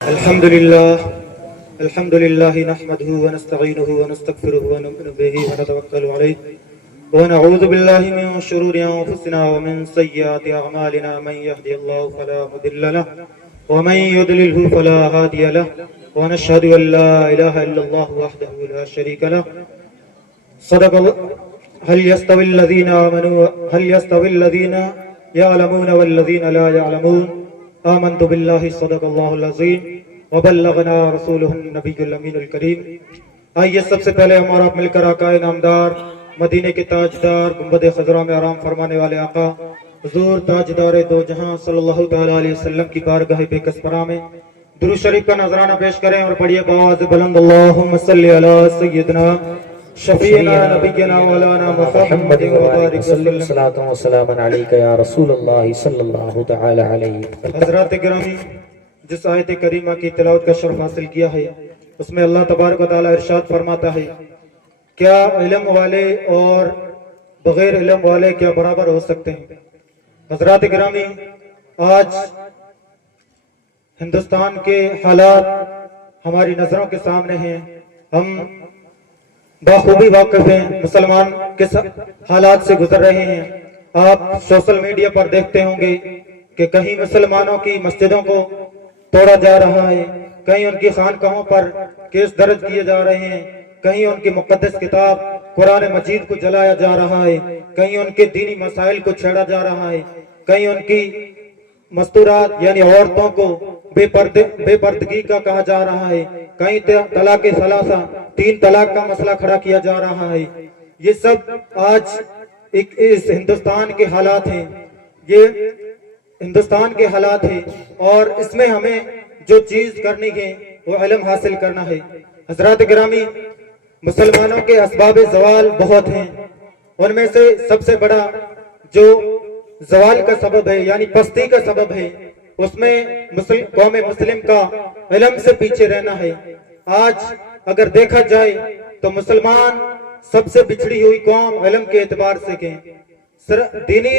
الحمد لله نحمده ونستعينه ونستغفره ونؤمن به ونتوكل عليه ونعوذ بالله من شرور أنفسنا ومن سيئات أعمالنا من يهدي الله فلا مضل له ومن يضلله فلا هادي له ونشهد أن لا إله إلا الله وحده لا شريك له صدق هل يستوي الذين يعلمون والذين لا يعلمون آمنت بالله صدق الله العظيم وبلغنا رسوله النبی الامین الکریم۔ آئیے سب سے پہلے ہمارا مل کر آقا نامدار مدینے کے تاجدار گنبد خضرا میں آرام فرمانے والے آقا حضور تاجدار دو جہاں صلی اللہ تعالی علیہ وسلم کی بارگاہ بے کسپرا میں درود شریف کا نذرانہ پیش کریں اور پڑھیے بآواز بلند اللہم صلی علی سیدنا شفیعنا نبینا مولانا محمد وبارک وسلم صلاۃ و سلام علیک یا رسول اللہ صلی اللہ تعالی علیہ وسلم۔ حضرات گرامی، جس آیت کریمہ کی تلاوت کا شرف حاصل کیا ہے اس میں اللہ تبارک و تعالی ارشاد فرماتا ہے، کیا علم والے اور بغیر علم والے کیا برابر ہو سکتے ہیں؟ حضرات گرامی، آج ہندوستان کے حالات ہماری نظروں کے سامنے ہیں، ہم بخوبی واقف ہیں، مسلمان کے حالات سے گزر رہے ہیں۔ آپ سوشل میڈیا پر دیکھتے ہوں گے کہ کہیں مسلمانوں کی مسجدوں کو توڑا جا رہا ہے، کہیں ان کی خانقاہوں پر کیس درج کیے جا رہے ہیں، کہیں ان کی مقدس کتاب قرآن مجید کو جلایا جا رہا ہے، کہیں ان کے دینی مسائل کو چھیڑا جا رہا ہے، کہیں ان کی مستورات یعنی عورتوں کو بے پردگی کا کہا جا رہا ہے، کہیں طلاق ثلاثہ 3 طلاق کا مسئلہ کھڑا کیا جا رہا ہے۔ یہ سب آج اس ہندوستان کے حالات ہیں، یہ ہندوستان کے حالات ہیں، اور اس میں ہمیں جو چیز کرنی ہے وہ علم حاصل کرنا ہے۔ حضرات گرامی، مسلمانوں کے اسباب زوال بہت ہیں، ان میں سے سب سے بڑا جو زوال کا سبب ہے یعنی پستی کا سبب ہے، اس میں قوم مسلم کا علم سے پیچھے رہنا ہے۔ آج اگر دیکھا جائے تو مسلمان سب سے بچھڑی ہوئی قوم علم کے اعتبار سے کہ دینی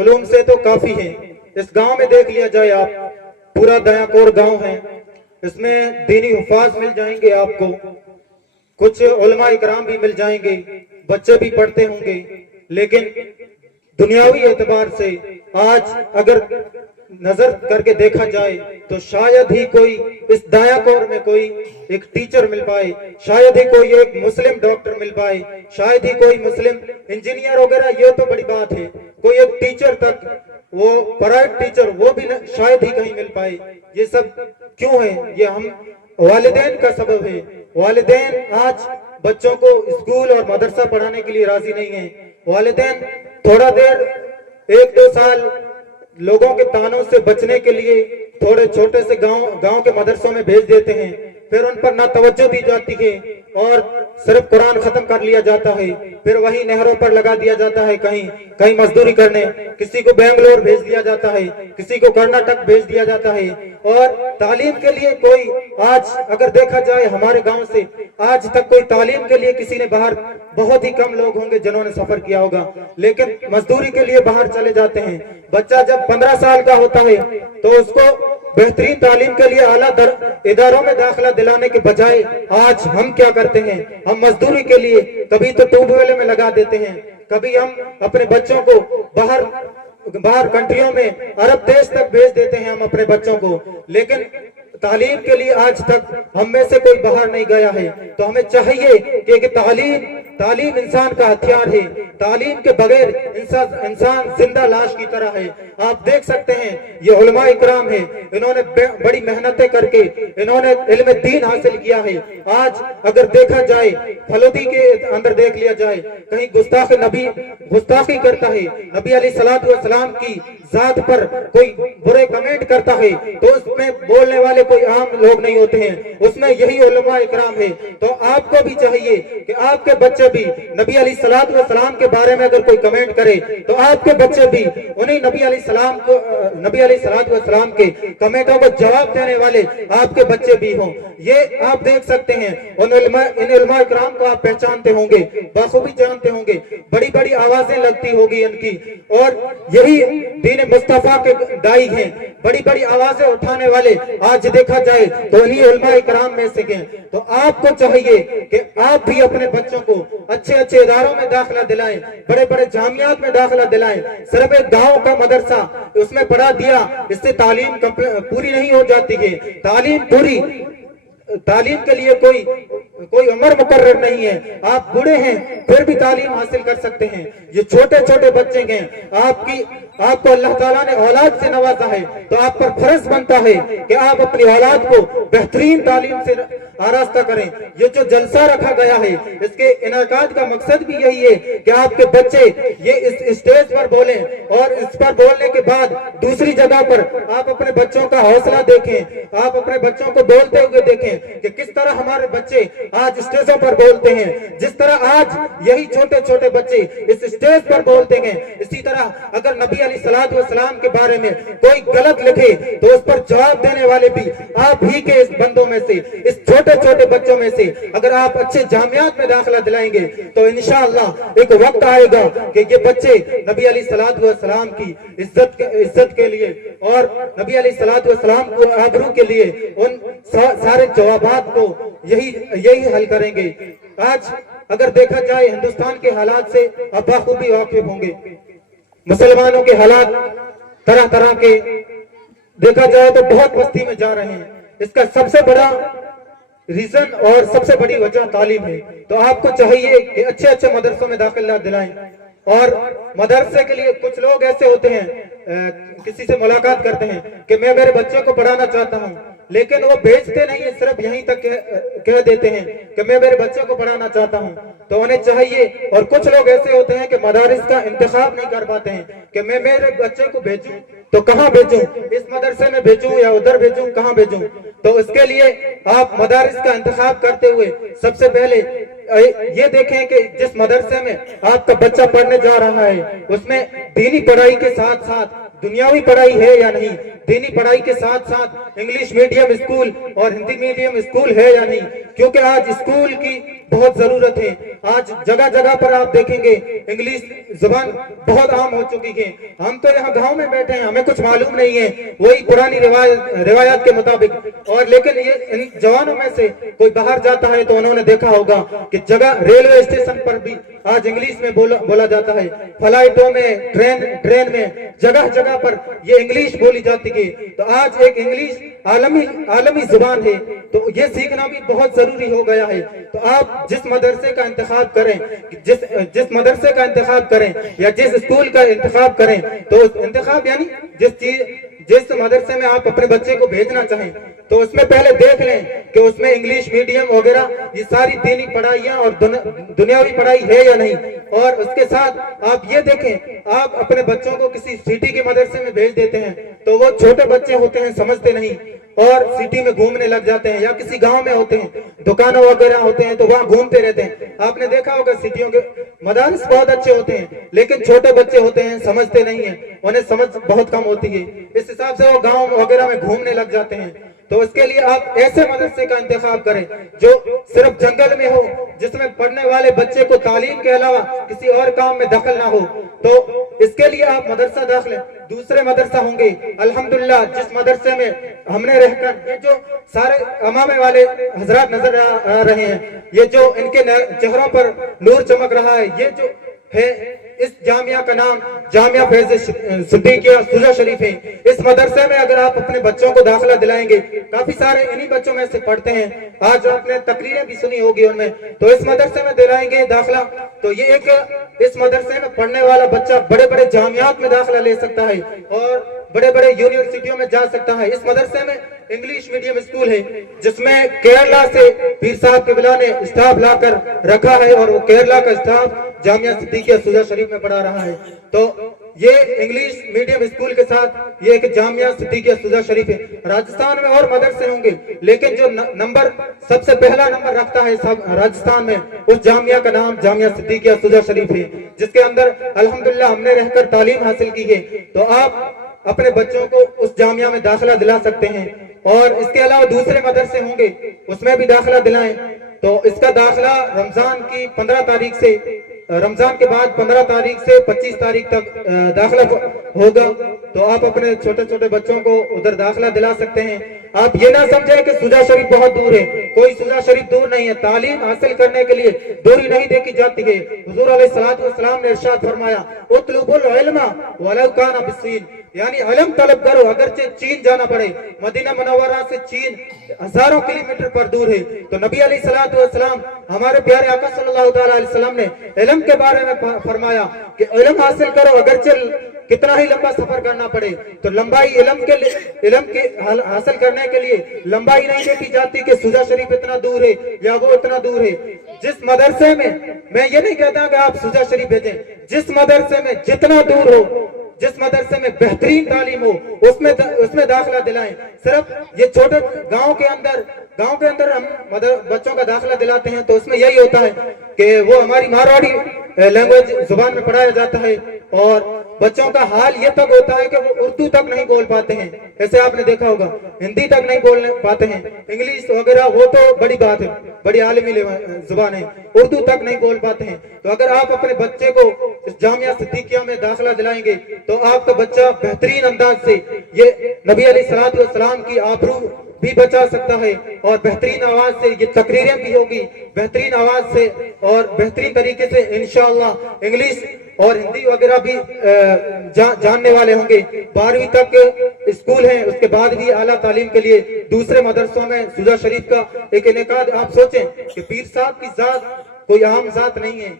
علوم سے تو کافی ہیں۔ اس گاؤں میں دیکھ لیا جائے، آپ پورا دیا کور گاؤں ہے، اس میں دینی حفاظ مل جائیں گے، آپ کو کچھ علماء اکرام بھی مل جائیں گے، بچے بھی پڑھتے ہوں گے، لیکن دنیاوی اعتبار سے آج اگر نظر کر کے دیکھا جائے تو شاید ہی کوئی اس دایا کور میں کوئی ایک ٹیچر مل پائے، شاید ہی کوئی ایک مسلم ڈاکٹر مل پائے، شاید ہی کوئی مسلم انجینئر وغیرہ، یہ تو بڑی بات ہے، کوئی ایک ٹیچر تک، وہ پرائیویٹ ٹیچر، وہ بھی شاید ہی کہیں مل پائے۔ یہ سب کیوں ہے؟ یہ ہم والدین کا سبب ہے۔ والدین آج بچوں کو اسکول اور مدرسہ پڑھانے کے لیے راضی نہیں ہیں۔ والدین تھوڑا دیر 1-2 سال لوگوں کے تانوں سے بچنے کے لیے تھوڑے چھوٹے سے گاؤں کے مدرسوں میں بھیج دیتے ہیں، پھر ان پر نہ توجہ دی جاتی ہے اور صرف قرآن ختم کر لیا جاتا ہے، پھر وہی نہروں پر لگا دیا جاتا ہے، کہیں مزدوری کرنے، کسی کو بنگلور بھیج دیا جاتا ہے، کسی کو کرناٹک بھیج دیا جاتا ہے، اور تعلیم کے لیے کوئی آج اگر دیکھا جائے ہمارے گاؤں سے آج تک کوئی تعلیم کے لیے کسی نے باہر، بہت ہی کم لوگ ہوں گے جنہوں نے سفر کیا ہوگا، لیکن مزدوری کے لیے باہر چلے جاتے ہیں۔ بچہ جب 15 سال کا ہوتا ہے تو اس کو بہترین تعلیم کے لیے اعلیٰ اداروں میں داخلہ دلانے کے بجائے آج ہم کیا کرتے ہیں؟ ہم مزدوری کے لیے کبھی تو ٹیوب ویل میں لگا دیتے ہیں، کبھی ہم اپنے بچوں کو باہر کنٹریوں میں عرب دیش تک بھیج دیتے ہیں ہم اپنے بچوں کو، لیکن تعلیم کے لیے آج تک ہم میں سے کوئی باہر نہیں گیا ہے۔ تو ہمیں چاہیے کہ تعلیم انسان کا ہتھیار ہے، تعلیم کے بغیر انسان زندہ لاش کی طرح ہے۔ آپ دیکھ سکتے ہیں یہ علماء اکرام ہیں، انہوں نے بڑی محنتیں کر کے انہوں نے علم دین حاصل کیا ہے۔ آج اگر دیکھا جائے فلودی کے اندر دیکھ لیا جائے، کہیں گستاخی کرتا ہے، نبی علیہ السلام کی ذات پر کوئی برے کمنٹ کرتا ہے تو اس میں بولنے والے کوئی عام لوگ نہیں ہوتے ہیں، اس میں یہی علماء اکرام ہے۔ تو آپ کو بھی چاہیے کہ آپ کے بچے بھی نبی علیہ السلام کے بارے میں اگر کوئی کمنٹ کرے تو آپ کے بچے بھی انہیں نبی علیہ السلام کے کمنٹوں کو جواب دینے والے آپ کے بچے بھی ہوں۔ یہ آپ دیکھ سکتے ہیں، ان علماء اکرام کو آپ پہچانتے ہوں گے، بخوبی جانتے ہوں گے، بڑی بڑی آوازیں لگتی ہوگی ان کی، اور یہی دین मुस्तफा के दाई हैं, बड़ी बड़ी आवाजें उठाने वाले आज देखा जाए तो उन्हीं उलमा इकराम में से हैं। तो आपको चाहिए कि आप भी अपने बच्चों को अच्छे अच्छे इदारों में दाखिला दिलाएं, बड़े बड़े जामियात में दाखिला दिलाएं। सिर्फ एक गांव का मदरसा उसमें पढ़ा दिया, इससे तालीम पूरी नहीं हो जाती है। तालीम के लिए कोई उम्र मुकर्रर नहीं है। आप बूढ़े हैं फिर भी तालीम हासिल कर सकते हैं। ये छोटे छोटे बच्चे हैं, आपको अल्लाह ताला ने औलाद से नवाजा है, तो आप पर फर्ज बनता है कि आप अपनी औलाद को बेहतरीन तालीम से आरास्ता करें। ये जो जलसा रखा गया है, इसके इनाकाद का मकसद भी यही है कि आपके बच्चे ये इस स्टेज पर बोलें, और इस पर बोलने के बाद दूसरी जगह पर आप अपने बच्चों का हौसला देखें, आप अपने बच्चों को बोलते हुए देखें कि किस तरह हमारे बच्चे आज स्टेजों पर बोलते हैं। जिस तरह आज यही छोटे छोटे बच्चे इस स्टेज पर बोलते हैं, इसी तरह अगर नबी अलैहिस्सलातु वस्सलाम के बारे में कोई गलत लिखे तो उस पर जवाब देने वाले भी आप ही के इस बंदों में से, इस छोटे छोटे बच्चों में से अगर आप अच्छे जामियात में दाखिला दिलाएंगे तो इंशाअल्लाह एक वक्त आएगा कि ये बच्चे नबी अलैहिस्सलातु वस्सलाम की इज्जत के लिए और नबी अलैहिस्सलातु वस्सलाम को आबरू के लिए उन सारे जवाबात को यही हल करेंगे। आज अगर देखा जाए हिंदुस्तान के हालात से आप बखूबी वाकिफ होंगे। मुसलमानों के हालात तरह तरह के देखा जाए तो बहुत पस्ती में जा रहे हैं। इसका सबसे बड़ा रीजन और सबसे बड़ी वजह तालीम है। तो आपको चाहिए कि अच्छे अच्छे मदरसों में दाखिला दिलाएं। और मदरसे के लिए कुछ लोग ऐसे होते हैं, किसी से मुलाकात करते हैं कि मैं मेरे बच्चे को पढ़ाना चाहता हूं, लेकिन वो भेजते नहीं है, सिर्फ यहीं तक कह देते हैं कि मैं मेरे बच्चे को पढ़ाना चाहता हूं। तो उन्हें चाहिए, और कुछ लोग ऐसे होते हैं कि मदारिस का इंतखाब नहीं कर पाते हैं कि मैं मेरे बच्चे को भेजूं तो कहां भेजूं, इस मदरसे में भेजूं या उधर भेजूं, कहां भेजूं। तो इसके लिए आप मदारिस का इंतखाब करते हुए सबसे पहले ये देखें कि जिस मदरसे में आपका बच्चा पढ़ने जा रहा है उसमें दीनी पढ़ाई के साथ साथ दुनियावी पढ़ाई है या नहीं, दीनी पढ़ाई के साथ साथ इंग्लिश मीडियम स्कूल और हिंदी मीडियम स्कूल है या नहीं, क्योंकि आज स्कूल की बहुत जरूरत है। आज जगह जगह पर आप देखेंगे इंग्लिश जुबान बहुत आम हो चुकी है। हम तो यहाँ गांव में बैठे हैं, हमें कुछ मालूम नहीं है, वही पुरानी रिवायत के मुताबिक। और लेकिन ये इन जवानों में से कोई बाहर जाता है तो उन्होंने देखा होगा कि जगह रेलवे स्टेशन पर भी आज इंग्लिश में बोला जाता है, फ्लाइटों में, ट्रेन में, जगह जगह पर ये इंग्लिश बोली जाती है। तो आज एक इंग्लिश आलमी जुबान है, तो ये सीखना भी बहुत जरूरी हो गया है। तो आप जिस मदरसे का इंतखाब करें, जिस मदरसे का इंतखाब करें या जिस स्कूल का इंतखाब करें, तो इंतखाब यानी जिस मदरसे में आप अपने बच्चे को भेजना चाहें तो उसमें पहले देख लें कि उसमें इंग्लिश मीडियम वगैरह ये सारी दीनी पढ़ाइयाँ और दुनियावी पढ़ाई है या नहीं। और उसके साथ आप ये देखें, आप अपने बच्चों को किसी सिटी के मदरसे में भेज देते हैं तो वो छोटे बच्चे होते हैं, समझते नहीं और सिटी में घूमने लग जाते हैं, या किसी गांव में होते हैं, दुकानों वगैरह होते हैं तो वहां घूमते रहते हैं। आपने देखा होगा सिटियों के मदारिस बहुत अच्छे होते हैं, लेकिन छोटे बच्चे होते हैं, समझते नहीं है, उन्हें समझ बहुत कम होती है, इस हिसाब से वो गांव वगैरह में घूमने लग जाते हैं। तो इसके लिए आप ऐसे मदरसे का इंतखाब करें जो सिर्फ जंगल में हो, जिसमें पढ़ने वाले बच्चे को तालीम के अलावा किसी और काम में दखल ना हो। तो इसके लिए आप मदरसा दाखिल दूसरे मदरसा होंगे। अल्हम्दुलिल्लाह जिस मदरसे में हमने रहकर ये जो सारे अमामे वाले हजरात नजर आ रहे हैं, ये जो इनके चेहरों पर नूर चमक रहा है, ये जो है इस जामिया का नाम जामिया फैज सिद्दीकिया सुजा शरीफ है। इस मदरसे में अगर आप अपने बच्चों को दाखिला दिलाएंगे, काफी सारे इन्हीं बच्चों में से पढ़ते हैं, आज आपने तकरीरें भी सुनी होगी उनमें, तो इस मदरसे में दिलाएंगे दाखिला तो ये एक इस मदरसे में पढ़ने वाला बच्चा बड़े बड़े जामियात में दाखिला ले सकता है और बड़े बड़े यूनिवर्सिटियों में जा सकता है। इस मदरसे में इंग्लिश मीडियम स्कूल है जिसमें केरला से पीर साहब किबला ने स्टाफ लाकर रखा है और वो केरला का स्टाफ जामिया सिद्दीकिया सुजा शरीफ में पढ़ा रहा है। तो ये इंग्लिश मीडियम स्कूल के साथ ये एक जामिया सिद्दीकिया सुजा शरीफ है। राजस्थान में और मदरसे होंगे, लेकिन जो नंबर सबसे पहला नंबर रखता है राजस्थान में, उस जामिया का नाम जामिया सिद्दीकिया सुजा शरीफ है, जिसके अंदर अल्हम्दुलिल्लाह हमने रहकर तालीम हासिल की है। तो आप अपने बच्चों को उस जामिया में दाखिला दिला सकते हैं। और इसके अलावा दूसरे मदरसे होंगे, उसमें भी दाखिला दिलाएं। तो इसका दाखिला रमजान की 15 तारीख से रमजान के बाद 15 तारीख से 25 तारीख तक दाखिला होगा, तो आप अपने छोटे छोटे बच्चों को उधर दाखिला दिला सकते हैं। आप ये ना समझें कि सुजा शरीफ बहुत दूर है, कोई सुजा शरीफ दूर नहीं है। तालीम हासिल करने के लिए दूरी नहीं देखी जाती है। हुजूर अलैहिस्सलातु वस्सलाम ने इरशाद फरमाया, उतलुबुल इल्मा वलौ काना बिस्सीन, यानी इल्म तलब करो अगरचे चीन जाना पड़े। मदीना मुनव्वरा से चीन हजारों किलोमीटर पर दूर है। तो नबी अलैहिस्सलातु वस्सलाम हमारे प्यारे आका सल्लल्लाहु अलैहि वसल्लम ने इल्म के बारे में फरमाया कि इल्म हासिल करो अगरचे कितना ही लंबा सफर करना पड़े। तो लंबाई इल्म के हासिल करने के लिए लंबाई नहीं देखी जाती कि सुजा शरीफ इतना दूर है या वो इतना दूर है। जिस मदरसे में, मैं ये नहीं कहता कि आप सुजा शरीफ भेजें, जिस मदरसे में जितना दूर हो, जिस मदरसे में बेहतरीन तालीम हो, उसमें दाखिला दिलाएं। सिर्फ ये छोटे गांव के अंदर हम बच्चों का दाखिला दिलाते हैं तो उसमें यही होता है कि वो हमारी मारवाड़ी लैंग्वेज जुबान में पढ़ाया जाता है और बच्चों का हाल ये तक होता है कि वो उर्दू तक नहीं बोल पाते हैं। ऐसे आपने देखा होगा, हिंदी तक नहीं बोल पाते हैं, इंग्लिश वगैरह वो तो बड़ी बात है, बड़ी आलमी जुबान है, उर्दू तक नहीं बोल पाते हैं। तो अगर आप अपने बच्चे को इस जामिया सिद्दीकिया में दाखिला दिलाएंगे तो आपका बच्चा बेहतरीन अंदाज से ये नबी अलैहिस्सलातु वस्सलाम की आबरू भी बचा सकता है और बेहतरीन आवाज से ये तकरीरें भी होगी, बेहतरीन आवाज से और बेहतरीन तरीके से इंशाअल्लाह इंग्लिश और हिंदी वगैरह भी जानने वाले होंगे। 12वीं तक स्कूल है, उसके बाद भी आला तालीम के लिए दूसरे मदरसों में सुजा शरीफ का एक इनेकाद। आप सोचें कि पीर साहब की जात कोई आम जात नहीं है।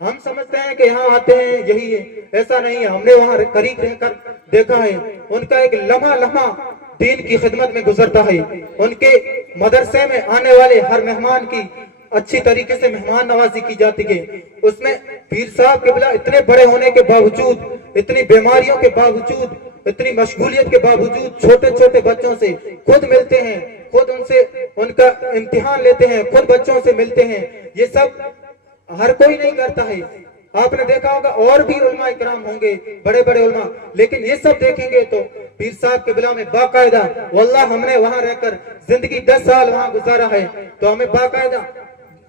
हम समझते हैं कि यहाँ आते हैं यही है, ऐसा नहीं है। हमने वहाँ करीब रहकर देखा है, उनका एक लम्हा दीन की खिदमत में गुजरता है। उनके मदरसे में आने वाले हर मेहमान की अच्छी तरीके से मेहमान नवाजी की जाती है। उसमें पीर साहब क़िबला इतने बड़े होने के बावजूद, इतनी बीमारियों के बावजूद, इतनी मशगूलियत के बावजूद छोटे छोटे बच्चों से खुद मिलते हैं, खुद उनसे उनका इम्तिहान लेते हैं, खुद बच्चों से मिलते हैं। ये सब हर कोई नहीं करता है। आपने देखा होगा और भी उलमा इकराम होंगे, बड़े बड़े उलमा, लेकिन ये सब देखेंगे तो पीर साहब क़िबला में बाकायदा, वल्लाह हमने वहां रहकर जिंदगी 10 साल वहां गुजारा है, तो हमें बाकायदा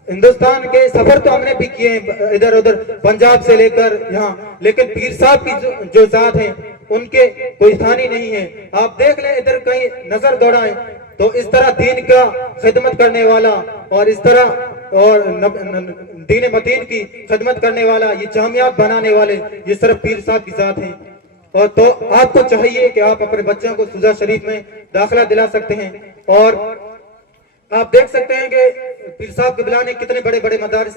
हिंदुस्तान के सफर तो हमने भी किए हैं इधर उधर, पंजाब से लेकर यहाँ, लेकिन पीर साहब की जो जात है उनके कोई स्थानी नहीं है। आप देख लें इधर कहीं नजर दौड़ाएं तो इस तरह दीन का खिदमत करने वाला और इस तरह और दीन मतीन की खिदमत करने वाला, ये जामियात बनाने वाले, ये सिर्फ पीर साहब की जात है। और तो आपको चाहिए कि आप अपने बच्चों को सुजा शरीफ में दाखिला दिला सकते हैं। और आप देख सकते हैं कि पीर साहब क़िबला ने कितने बड़े बड़े मदारिस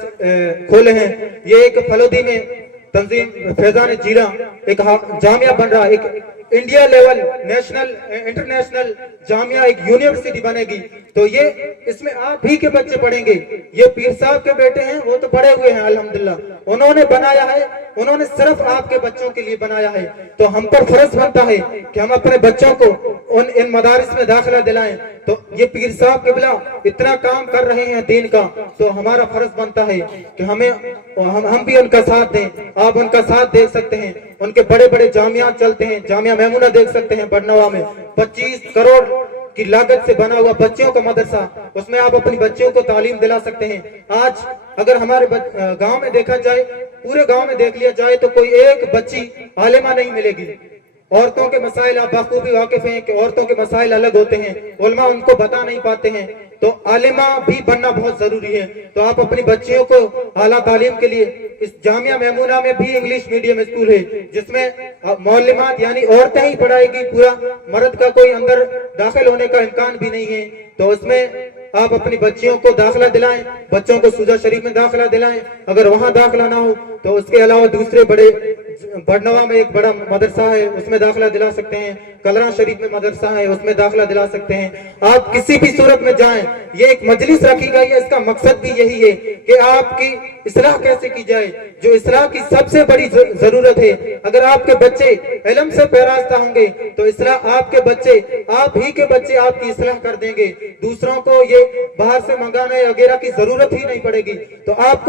खोले हैं। ये एक फलोदी में तंजीम फैजान जीरा एक जामिया बन रहा है, एक India level national international Jamia, एक यूनिवर्सिटी बनेगी। तो ये इसमें आप ही के बच्चे पढ़ेंगे। ये पीर साहब के बेटे हैं, वो तो पढ़े हुए हैं अल्हम्दुलिल्लाह, उन्होंने बनाया है, उन्होंने सिर्फ आपके बच्चों के लिए बनाया है। तो हम पर फर्ज बनता है कि हम अपने बच्चों को इन मदारिस में दाखिला दिलाएं। तो ये पीर साहब क़िबला इतना काम कर रहे हैं दीन का, तो हमारा फर्ज बनता है कि हम भी उनका साथ दें। आप उनका साथ दे सकते हैं, उनके बड़े बड़े जामियात चलते हैं, जामिया मैमूना देख सकते हैं बरनवा में, 25 करोड़ की लागत से बना हुआ बच्चियों का मदरसा, उसमें आप अपनी बच्चियों को तालीम दिला सकते हैं। आज अगर हमारे गांव में देखा जाए, पूरे गांव में देख लिया जाए तो कोई एक बच्ची आलिमा नहीं मिलेगी। औरतों के मसाइल आप बखूबी वाकिफ हैं कि औरतों के मसाइल अलग होते हैं, उलमा उनको बता नहीं पाते हैं, तो आलिमा भी बनना बहुत जरूरी है। तो आप अपनी बच्चियों को आला तालीम के लिए इस जामिया मैमूना में भी इंग्लिश मीडियम स्कूल है, जिसमें मौलिमात यानी औरतें ही पढ़ाएगी, पूरा मर्द का कोई अंदर दाखिल होने का इम्कान भी नहीं है। तो उसमें आप अपनी बच्चियों को दाखिला दिलाएं, बच्चों को सुजा शरीफ में दाखिला दिलाएं। अगर वहां दाखिला ना हो तो उसके अलावा दूसरे बड़े बरनवा में एक बड़ा मदरसा है, उसमें दाखिला दिला सकते हैं। कलरा शरीफ में मदरसा है, उसमें दाखिला दिला सकते हैं। आप किसी भी सूरत में जाएं, ये एक मजलिस रखी गई है, इसका मकसद भी यही है कि आपकी इस्लाह कैसे की जाए, जो इस्लाह की सबसे बड़ी जरूरत है। अगर आपके बच्चे इल्म से पैरास्ता होंगे तो इस्लाह आपके बच्चे, आप ही के बच्चे आपकी इस्लाह कर देंगे। दूसरों को ये बाहर से मंगाने वगैरह की जरूरत ही नहीं पड़ेगी। तो आप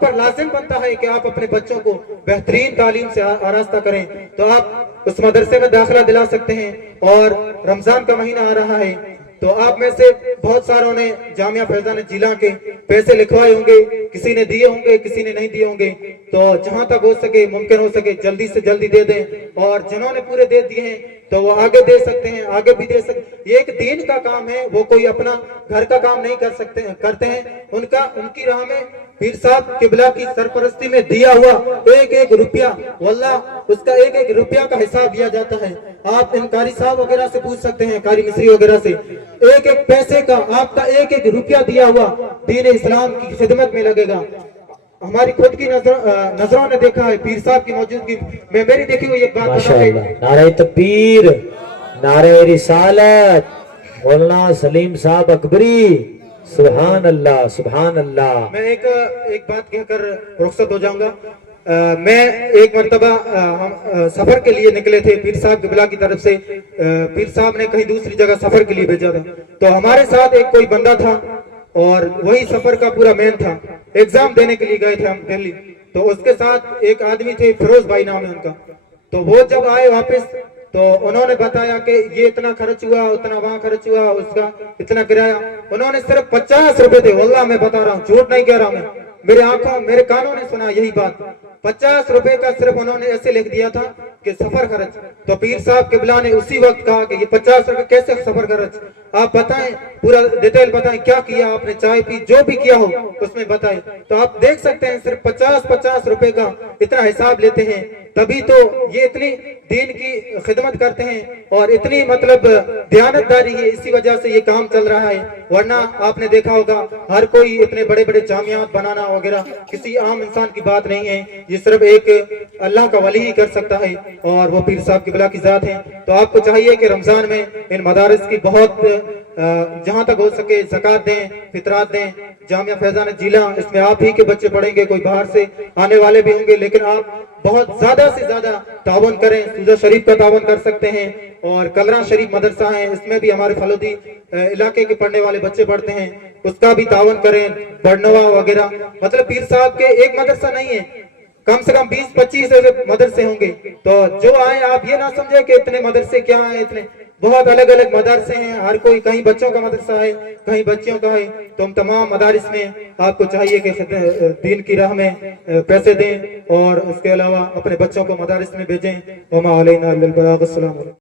पर लाजिम बनता है कि आप अपने बच्चों को बेहतरीन तालीम से आरास्ता करें। तो आप उस मदरसे में दाखिला दिला सकते हैं। और रमजान का महीना आ रहा है, तो आप में से बहुत सारों ने जामिया फैजान जिला के पैसे लिखवाए होंगे, किसी ने दिए होंगे, किसी ने नहीं दिए होंगे। तो जहां तक हो सके, मुमकिन हो सके, जल्दी से जल्दी दे दें। और जिन्होंने पूरे दे दिए हैं तो वो आगे दे सकते हैं, आगे भी दे सकते। ये एक दीन का काम है, वो कोई अपना घर का काम नहीं करते हैं। उनकी राह में पीर साहब किबला की सरपरस्ती में दिया हुआ एक एक रुपया, वल्लाह उसका एक एक रुपया का हिसाब लिया जाता है। आप इन कारी साहब वगैरह से पूछ सकते हैं, कारी मिस्री वगैरह से, एक एक पैसे का आपका एक एक रुपया दिया हुआ दीन इस्लाम की खिदमत में लगेगा। हमारी खुद की नजरों ने देखा है पीर साहब की मौजूदगी में। मेरी देखी हुई एक बात माशाअल्लाह, नारे तकबीर, नारे रिसालत, मौलाना सलीम साहब अकबरी, सुभान अल्लाह, सुभान अल्लाह। मैं एक बात कहकर रुखसत हो जाऊंगा। मैं एक मर्तबा हम सफर के लिए निकले थे, पीर साहब किबला की तरफ से पीर साहब ने कहीं दूसरी जगह सफर के लिए भेजा था। तो हमारे साथ एक कोई बंदा था और वही सफर का पूरा मेन था। एग्जाम देने के लिए गए थे हम दिल्ली। तो उसके साथ एक आदमी थे, फिरोज भाई नाम है उनका। तो वो जब आए वापस तो उन्होंने बताया कि ये इतना खर्च हुआ, उतना वहां खर्च हुआ, उसका इतना किराया। उन्होंने सिर्फ 50 रुपए थे, वल्लाह मैं बता रहा हूँ, झूठ नहीं कह रहा हूँ मैं। मेरे आंखों मेरे कानों ने सुना यही बात। 50 रुपए का सिर्फ उन्होंने ऐसे लिख दिया था कि सफर खर्च। तो पीर साहब किबला ने उसी वक्त कहा कि ये 50 रुपए कैसे सफर खर्च, आप बताएं, पूरा डिटेल बताएं, क्या किया आपने, चाय पी, जो भी किया हो उसमें बताएं। तो आप देख सकते हैं सिर्फ 50 रुपए का इतना हिसाब लेते हैं। तभी तो ये इतनी दीन की खिदमत करते हैं और इतनी मतलब दयानतदारी है, इसी वजह से ये काम चल रहा है। वरना आपने देखा होगा हर कोई इतने बड़े बड़े जामियात बनाना वगैरह किसी आम इंसान की बात नहीं है। ये सिर्फ एक अल्लाह का वली ही कर सकता है और वो पीर साहब किबला की जात है। तो आपको चाहिए कि रमजान में इन मदारिस की बहुत जहां तक हो सके ज़कात दें, फितरात दें। जामिया फैजान जिला, इसमें आप ही के बच्चे पढ़ेंगे, कोई बाहर से आने वाले भी होंगे, लेकिन आप बहुत ज्यादा से ज्यादा तावन करें। सूजा शरीफ का तावन कर सकते हैं और कलरा शरीफ मदरसा है, इसमें भी हमारे फलोदी इलाके के पढ़ने वाले बच्चे पढ़ते हैं, उसका भी तावन करें। बड़नवा वगैरह, मतलब पीर साहब के एक मदरसा नहीं है, कम से कम 20-25 मदरसे होंगे। तो जो आए आप ये ना समझे कि इतने मदरसे क्या हैं, इतने बहुत अलग अलग मदरसे हैं। हर कोई, कहीं बच्चों का मदरसा है, कहीं बच्चियों का है। तो हम तमाम मदारिस में आपको चाहिए कि दीन की राह में पैसे दें और उसके अलावा अपने बच्चों को मदारिस में भेजें। वमा अलैना इल्लल बलाग। अस्सलाम वालेकुम।